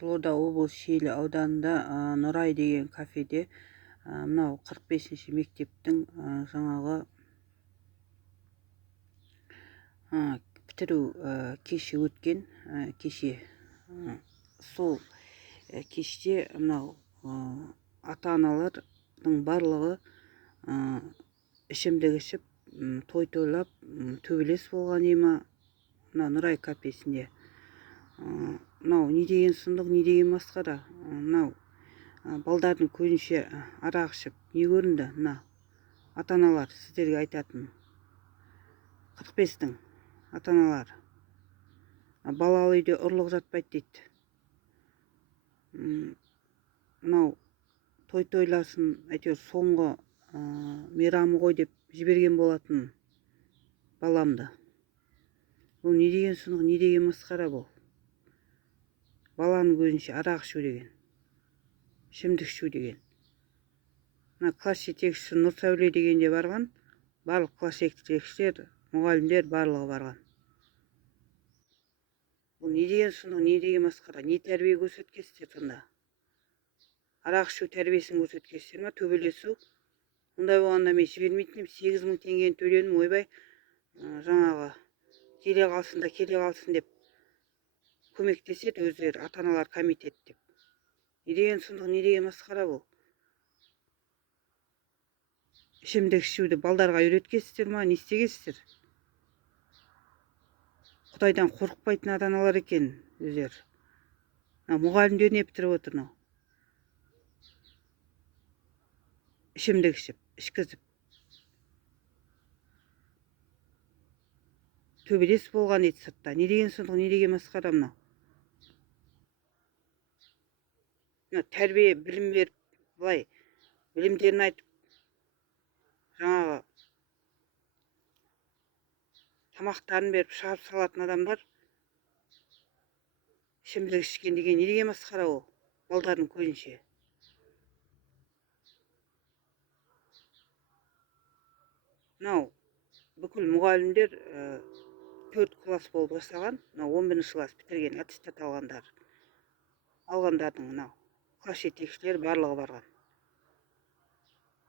Қызылорда облысы Шиелі ауданында Нұрай деген кафеде мынау 45-ші мектептің жаңағы бітіру кеші өткен кеше. Сол кеште мынау ата-аналардың барлығы ішімдік ішіп той тойлап төбелес болған ема мына Нұрай кафесінде. Мынау не деген сұмдық, не деген масқара. Мынау балдардың көзінше арақ ішіп не көрінді. Мына ата-аналар сіздерге айтатын 45-тің ата-аналар балалы үйде ұрлық жатпайды дейді. Мынау той тойласын, әйтеуір соңғы мейрамы ғой деп жіберген болатын баламды. Бұл не деген сұмдық, не деген масқара бұл. Баланың көзінше арақ ішу деген, ішімдік ішу деген. Мына класс жетекшісі Нұрсәуле дегенде барған, барлық класс жетекшілер, мұғалімдер барлығы барған. Бұл не деген сұмдық, не деген масқара, не тәрбие көрсеткенсіздер сонда? Арақ ішу тәрбиесін көрсеткенсіздер ма, төбелесу? Мұндай болғанда мен жібермейтін едім, 8.000 теңгені төледім, ойбай, жаңағы келе қалсын деп көмектеседі өздері, ата-аналар комитет деп. Не деген сұмдық, не деген масқара бұл? Ішімдік ішуді балдарға үйреткенсіздер ма, не істегенсіздер? Құдайдан қорықпайтын ата-аналар екен өздері. Мұғалімдер не бітіріп отыр мынау? Ішімдік ішіп, ішкізіп. Төбелес болған еді сыртта. Не деген сұмдық, не деген масқара мынау? Тәрбие, білім беріп, былай, білімдерін айтып, жаңағы тамақтарын беріп шығарып салатын адамдар ішімдік ішкен деген не деген масқара ол? Балдардың көзінше. Мынау бүкіл мұғалімдер 4 класс болып жасаған, 11-ші класс бітірген аттестат алғандардың мынау класс жетекшілер барлығы барған.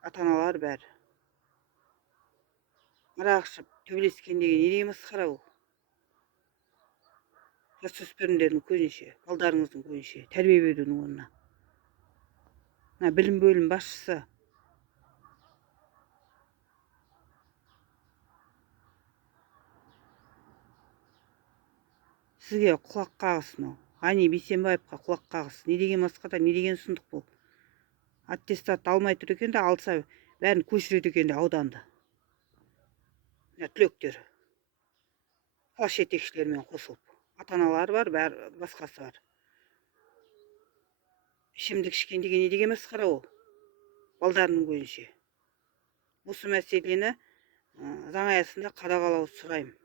Ата-аналар бәрі. Арақ ішіп төбелескен деген не деген масқара ол? Жасөспірімдердің көзінше, балдарыңыздың көзінше, тәрбие берудің орнына. Білім бөлім басшысы сізге құлақ қағыс мынау. Ғани Бейсенбаевқа құлақ қағыс. Не деген масқара, не деген сұмдық бұл? Аттестат алмай тұр екен де, алса бәрін көшіреді екен де ауданды. Түлектер. Класс жетекшілермен қосылып. Ата-аналар бар, бәрі басқасы бар. Ішімдік ішкен деген не деген масқара ол? Балдарының көзінше. Осы мәселені заң аясында қадағалауды сұраймын.